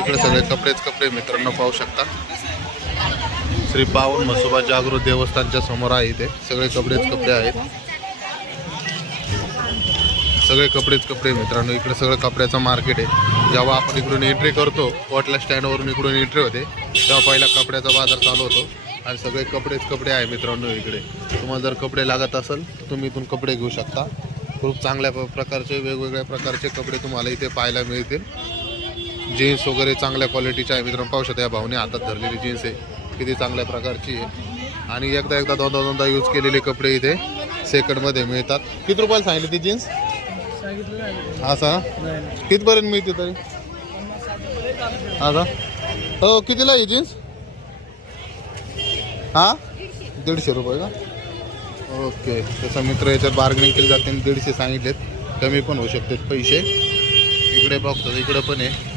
इकडे सगळे कपडेच कपडे मित्रांनो पाहू शकता। श्री पावन म्हसोबा जागृत देवस्थानच्या समोर आहे इथे सगळे कपडेच कपडे आहेत। सगळे कपडेच कपडे मित्रांनो, इकडे सगळं कपड्याचं मार्केट आहे। जेव्हा आपण इकडून एंट्री करतो कोटला स्टँडवरून इकडून एंट्री होते तेव्हा पहिला कपड्याचा बाजार चालू होतो आणि सगळे कपडेच कपडे आहे मित्रांनो। इकडे तुम्हाला जर कपडे लागत असेल तर तुम्ही इथून कपडे घेऊ शकता। खूप चांगल्या प्रकारचे वेगवेगळ्या प्रकारचे कपडे तुम्हाला इथे पाहायला मिळतील। जीन्स वगैरे चांगल्या क्वालिटीचे आहे मित्रांनो, पाहू शकता या भावने हातात धरलेली जीन्स आहे किती चांगल्या प्रकारची आहे। आणि एकदा दोनदा यूज केलेले कपडे इथे सेकंडमध्ये मिळतात। किती रुपयाला सांगितली ती जीन्स? हा सा कितीपर्यंत मिळते तरी? हा का हो, कितीला आहे जीन्स? हा 150 रुपये का? ओके, तसं मित्र याच्यात बार्गेनिंग केली जाते। 150 सांगितलेत, कमी पण होऊ शकतात पैसे। इकडे बघतो इकडे पण आहे